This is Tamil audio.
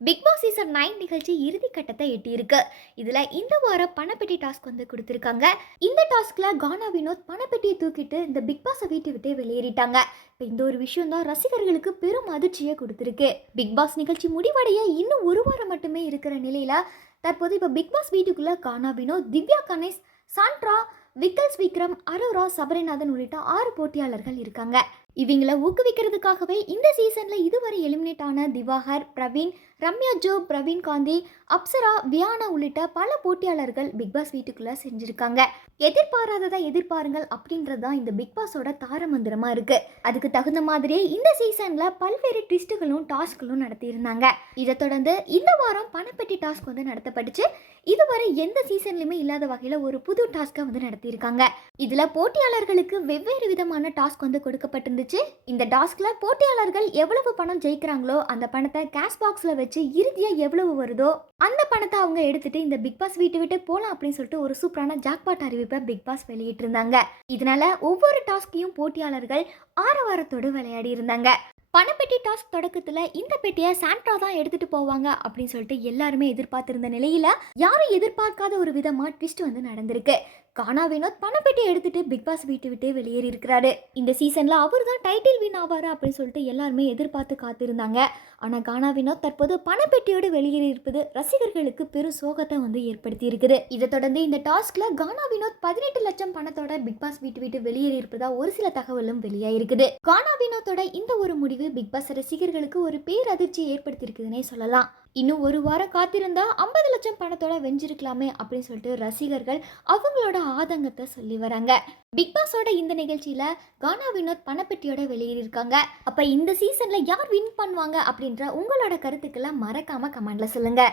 பிக் பாஸ் சீசன் 9 நிகழ்ச்சி இறுதி கட்டத்தை எட்டியிருக்கு. இதுல இந்த வாரம் பணப்பெட்டி டாஸ்க் வந்து கொடுத்திருக்காங்க. இந்த டாஸ்க்ல கானா வினோத் பணப்பெட்டியை தூக்கிட்டு இந்த பிக் பாஸை வீட்டை விட்டு வெளியேறிட்டாங்க. இப்போ இந்த ஒரு விஷயம் தான் ரசிகர்களுக்கு பெரும் அதிர்ச்சியை கொடுத்திருக்கு. பிக் பாஸ் நிகழ்ச்சி முடிவடைய இன்னும் ஒரு வாரம் மட்டுமே இருக்கிற நிலையில தற்போது இப்போ பிக் பாஸ் வீட்டுக்குள்ள கானா வினோத், திவ்யா கணேஷ், சாண்ட்ரா, விக்கல்ஸ் விக்ரம், அரோரா, சபரிநாதன் உள்ளிட்ட 6 போட்டியாளர்கள் இருக்காங்க. இவங்களை ஊக்குவிக்கிறதுக்காகவே இந்த சீசன்ல இதுவரை எலிமினேட் ஆன திவாகர், பிரவீன், ரம்யா ஜோ, பிரவீன் காந்தி, அப்சரா, வியானா உள்ளிட்ட பல போட்டியாளர்கள் பிக் பாஸ் வீட்டுக்குள்ள செஞ்சிருக்காங்க. எதிர்பாராததை எதிர்பாருங்கள் அப்படின்றது தான் இந்த பிக் பாஸோட தாரமந்திரமா இருக்கு. அதுக்கு தகுந்த மாதிரியே இந்த சீசன்ல பல்வேறு ட்விஸ்ட்டுகளும் டாஸ்க்களும் நடத்தியிருந்தாங்க. இதை தொடர்ந்து இந்த வாரம் பணப்பெட்டி டாஸ்க் வந்து நடத்தப்பட்டுச்சு. இதுவரை எந்த சீசன்லையுமே இல்லாத வகையில் ஒரு புது டாஸ்கை வந்து நடத்தியிருக்காங்க. இதுல போட்டியாளர்களுக்கு வெவ்வேறு விதமான டாஸ்க் வந்து கொடுக்கப்பட்டிருந்துச்சு. இந்த டாஸ்க்ல போட்டியாளர்கள் எவ்வளவு பணம் ஜெயிக்கிறாங்களோ அந்த பணத்தை கேஷ் பாக்ஸ்ல வச்சு இறுதியா எவ்வளவு வருதோ அந்த பணத்தை அவங்க எடுத்துட்டு இந்த பிக் பாஸ் வீட்டை விட்டு போலாம் அப்படின்னு சொல்லிட்டு ஒரு சூப்பரான ஜாக்பாட் அறிவிப்பை பிக் பாஸ் வெளியிட்டு இருந்தாங்க. இதனால ஒவ்வொரு டாஸ்கையும் போட்டியாளர்கள் ஆரவாரத்தோடு விளையாடி இருந்தாங்க. பணப்பெட்டி டாஸ்க் தொடக்கத்துல இந்த பெட்டியை சாண்ட்ரா தான் எடுத்துட்டு போவாங்க அப்படின்னு சொல்லிட்டு எல்லாருமே எதிர்பார்த்திருந்த நிலையில யாரும் எதிர்பார்க்காத ஒரு விதமா ட்விஸ்ட் வந்து நடந்திருக்கு. கானா வினோத் பணப்பெட்டியை எடுத்துட்டு பிக் பாஸ் வீட்டை விட்டு வெளியேறி இருக்கிறாரு. இந்த சீசன்ல அவர் தான் டைட்டில் வின் ஆவாரு அப்படின்னு சொல்லிட்டு எல்லாருமே எதிர்பார்த்து காத்திருந்தாங்க. ஆனா கானா வினோத் தற்போது பணப்பெட்டியோடு வெளியேறி இருப்பது ரசிகர்களுக்கு பெரும் சோகத்தை வந்து ஏற்படுத்தி இருக்குது. இதை தொடர்ந்து இந்த டாஸ்க்ல கானா வினோத் 18 லட்சம் பணத்தோட பிக் பாஸ் வீட்டு விட்டு வெளியேறி இருப்பதா ஒரு சில தகவலும் வெளியாயிருக்குது. கானா வினோத்தோட இந்த ஒரு முடிவு பிக் பாஸ் ரசிகர்களுக்கு ஒரு பேரதிர்ச்சியை ஏற்படுத்தி இருக்குதுன்னே சொல்லலாம். இன்னும் ஒரு வாரம் காத்திருந்தா 50 லட்சம் பணத்தோட வெஞ்சிருக்கலாமே அப்படின்னு சொல்லிட்டு ரசிகர்கள் அவங்களோட ஆதங்கத்தை சொல்லி வராங்க. பிக் பாஸோட இந்த நிகழ்ச்சியில கானா வினோத் பணப்பெட்டியோட வெளியேறி இருக்காங்க. அப்ப இந்த சீசன்ல யார் வின் பண்ணுவாங்க அப்படின்ற உங்களோட கருத்துக்களை மறக்காம கமெண்ட்ல சொல்லுங்க.